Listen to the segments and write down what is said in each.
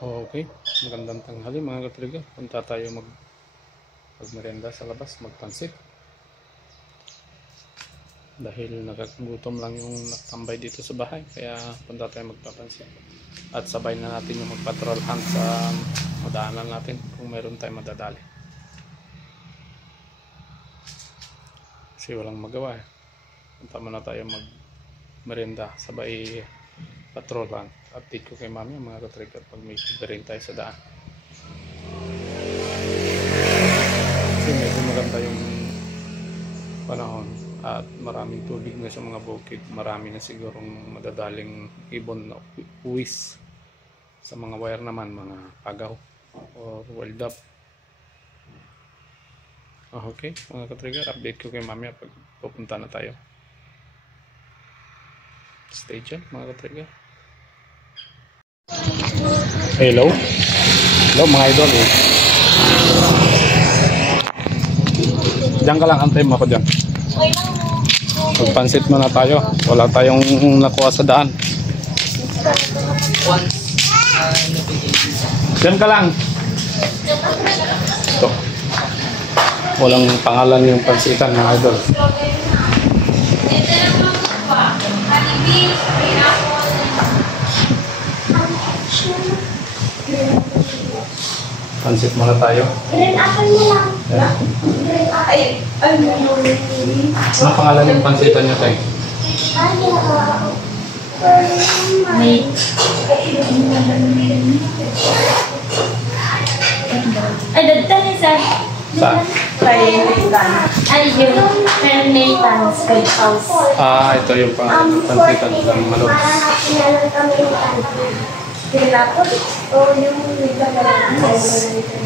Okay, magandang tanghali mga katriga. Punta tayo magmerenda sa labas, magpansit. Dahil nakagutom lang yung nakatambay dito sa bahay, kaya punta tayo magpapansit. At sabay na natin yung magpatrol hunt sa madaanan natin kung meron tayong madadali. Kasi walang magawa eh. Punta muna tayo magmerenda, sabay patrol hunt. Update ko kay mami mga katriga pag may rin tayo sa daan. Kasi medyo maganda yung panahon at maraming tubig na sa mga bukid. Marami na sigurong madadaling ibon na uwis. Sa mga wire naman, mga pagaw or weld up. Okay mga katriga, update ko kay mami pag pupunta na tayo. Stay tuned mga katriga. Hello mga idol eh. Diyan ka lang, antay mo ako dyan. Magpansit muna tayo, wala tayong nakuha sa daan. Diyan ka lang. Ito, walang pangalan yung pansitan mga idol. Pansit muna tayo. Green apple mo lang. Yeah. Green apple. Ano pangalan yung pansitan nyo tayo? May. Ay, dagdag niya sir. Saan? Ay, yung Nathan's House. Ah, ito yung pangalan ng pansitan ng manok.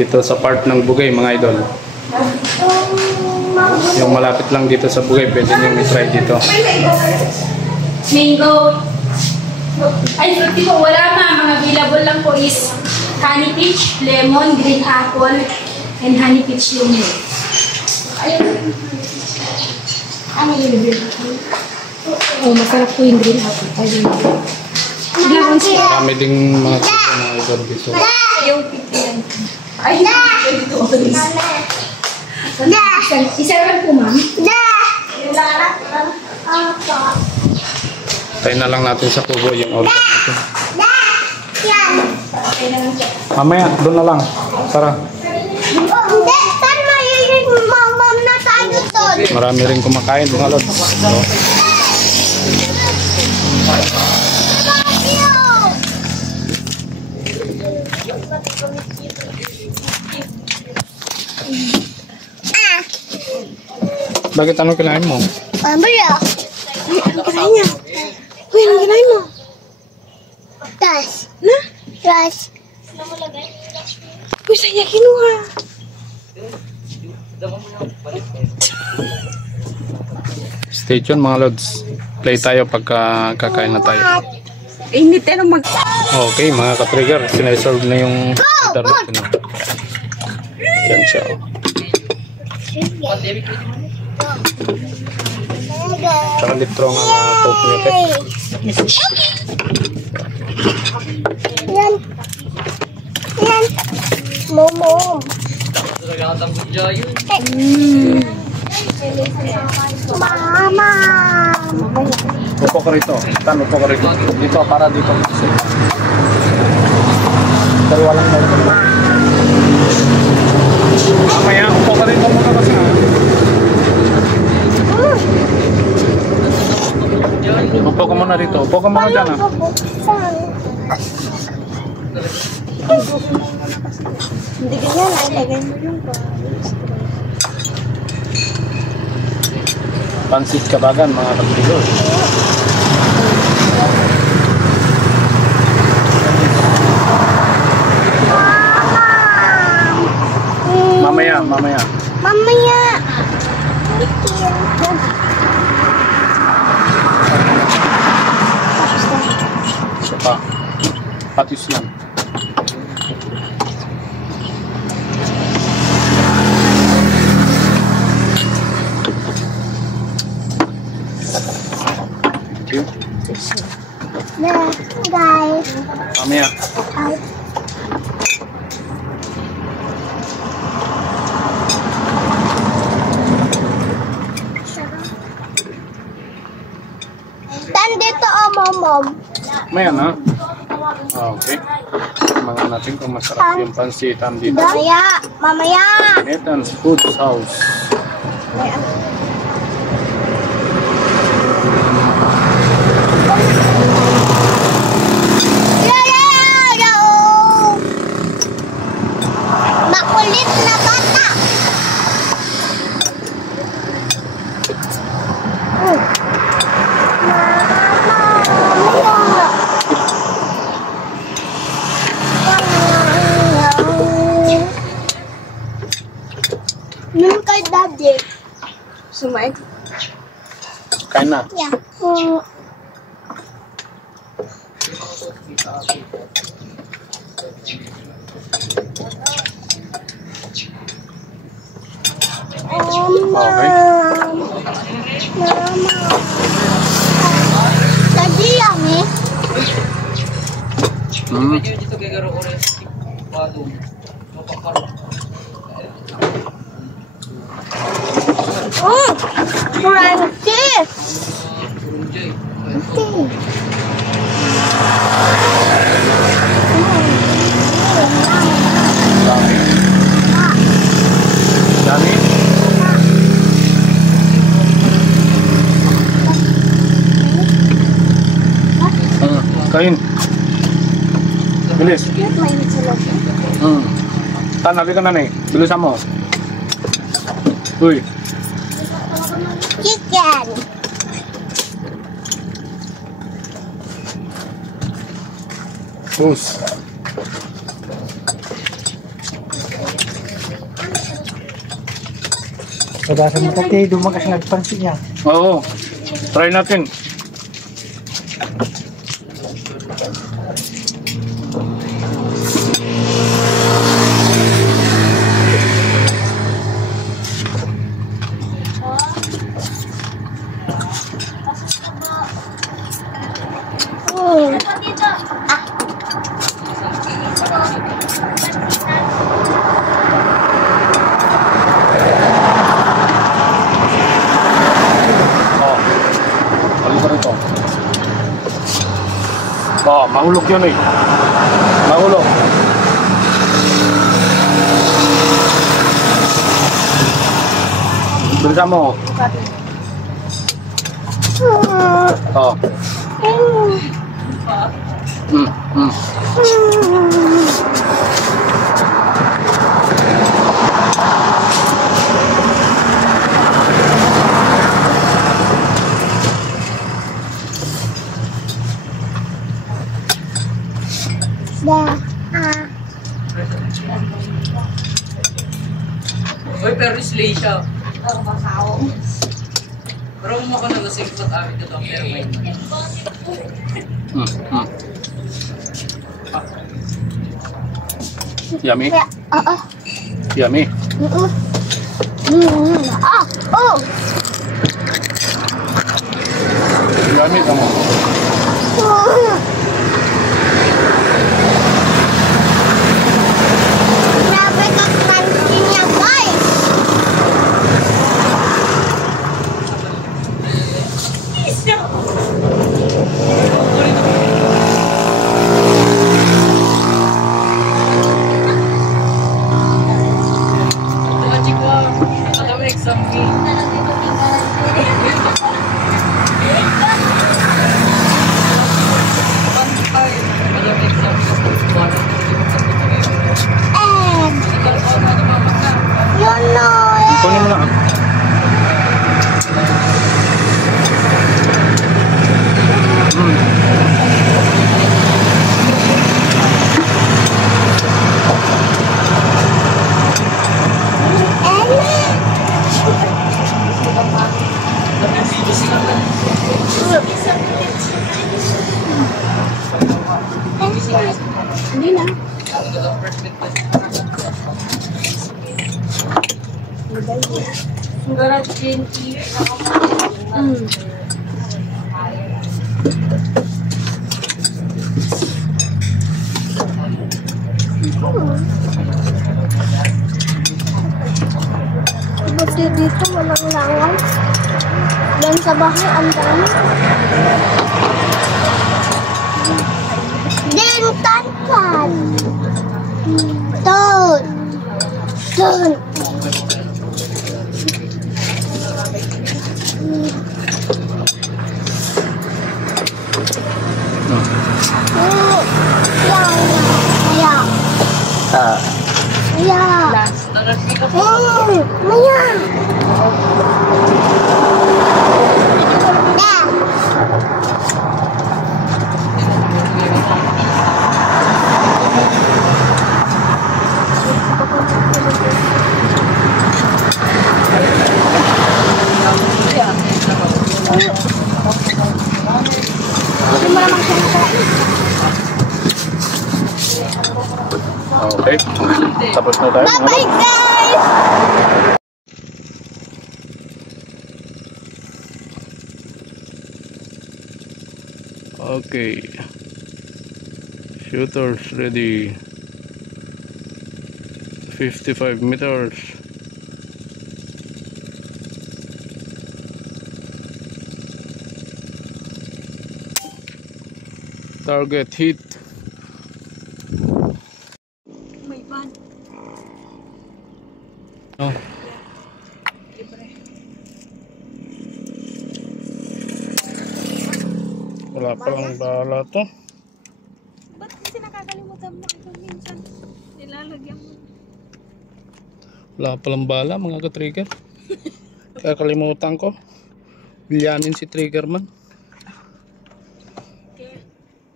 Dito sa part ng Bugay mga idol. Yung malapit lang dito sa Bugay, pwede nyo i-try dito. Mango. Ay, fruity po. Wala na. Mga available lang po is honey peach, lemon, green apple, and honey peach lemon. Ayun. Ano yung green apple? Oh, masarap po yung green apple. Ayun. Kami ding mga idol dito. Yung pitian. Ay, dito. Isa lang po, ma'am. Tayo na lang natin sa kubo yung order natin. Mamaya, doon na lang. Tara. Marami rin kumakain mga lods. So, bakit ano kinain mo? Mamaya. Ano kinain niya? Uy, ano kinain mo? Ras. Na? Ras. Uy, saan niya kinuha? Stay tuned mga lods. Play tayo pagka kakain na tayo. Init ano mag... Okay mga ka-trigger, sineserve na yung order natin. Yan siya. Tsaka litro ng coke nyo. Yan. Yan. Momo. Mama. Upo ka rito. Tan, upo ka rito. Dito, para dito. Pero walang dito. Mamaya, upo ka rito muna kasi ha. Upo ka muna rito. Upo ka muna dyan ha. Hindi ganyan, ilagay mo yung Pansit Kabagan mga kapatid. Mamaya. Mamaya. Isa pa. Patis lang. Thank you. Yeah, guys. Mamaya. Mayan ha? Okay. Mga natin kung masarap yung pansitan dito. Mamaya! Mamaya! Nathan's Foods House. Makulit na bata! Nung kay Daddy. Sumaid? Kain na. Yeah. Okay. Mama. Daddy, yummy. Crunchy. Dami. Dami. Kain. Bilis. Mainit sa loob. Tan, halika na eh. Bilisan mo. Uy. Chicken. Bus. Kabasa mo kasi dumagas nagpansin niya. Oo. Try natin. Oh, mahulog yun eh. Mahulog. Bilisan mo. Oh. Uy, pero slay siya. Pero kung ako nalasing ko at amin ito, pero may Yummy? Oo. Yummy? Oh! Yummy ka mo. Grabe ka crunchy niya, guys! Magic ko. Alam mo, exam fee. You know Kunin mo lang. Hindi na. Buti dito walang langaw. Dan sa bahay ang dami. Din tantan. Ton. Ton. Ya. Ya. Maya. Okay. Tapos na tayo. Bye guys. Okay. Shooters ready. 55 meters. Target hit. May van. Oh. Wala palang bala to. Ba't kasi nakakalimutan mo ito minsan? Nilalagyan mo. Wala palang bala mga ka-trigger. Kaya kalimutan ko. Bilyanin si Triggerman. Okay.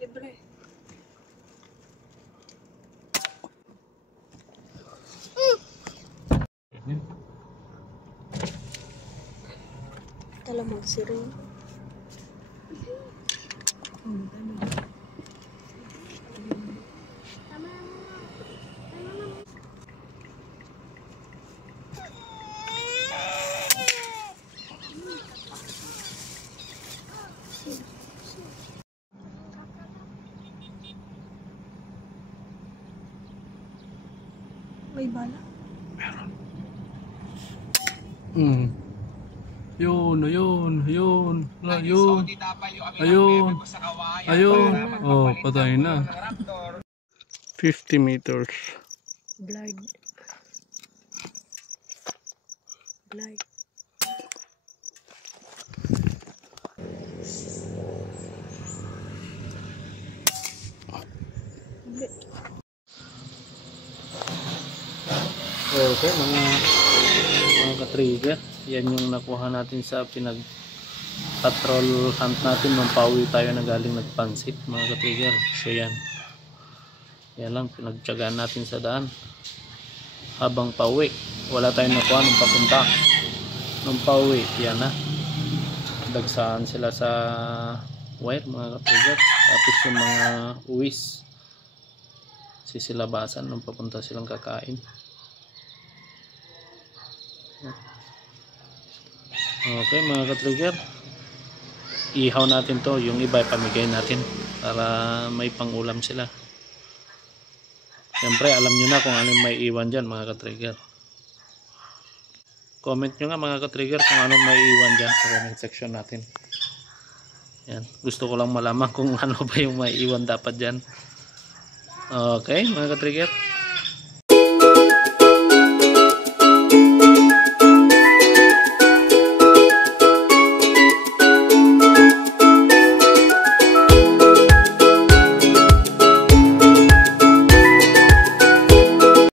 Libre. Tala magsiring. May bala. Yun, ayun, ayun, ayun, ayun, ayun. Oh, patay na. 50 meters. Blood. Blood. Okay, mga ka-trigger, yan yung nakuha natin sa pinag-patrol hunt natin nung pauwi tayo na galing nagpansit mga ka-trigger. So yan lang pinagtyagaan natin sa daan habang pauwi. Wala tayong nakuha nung papunta. Nung pauwi, yan na, dagsaan sila sa wire mga ka-trigger. Tapos yung mga uwis sisilabasan nung papunta silang kakain. Okay mga ka-trigger, ihaw natin to, yung iba pamigay natin para may pangulam sila. Siyempre alam nyo na kung anong may iwan dyan mga ka-trigger. Comment nyo nga mga ka-trigger kung anong may iwan dyan sa comment section natin. Yan. Gusto ko lang malaman kung ano ba yung may iwan dapat dyan. Okay mga ka-trigger.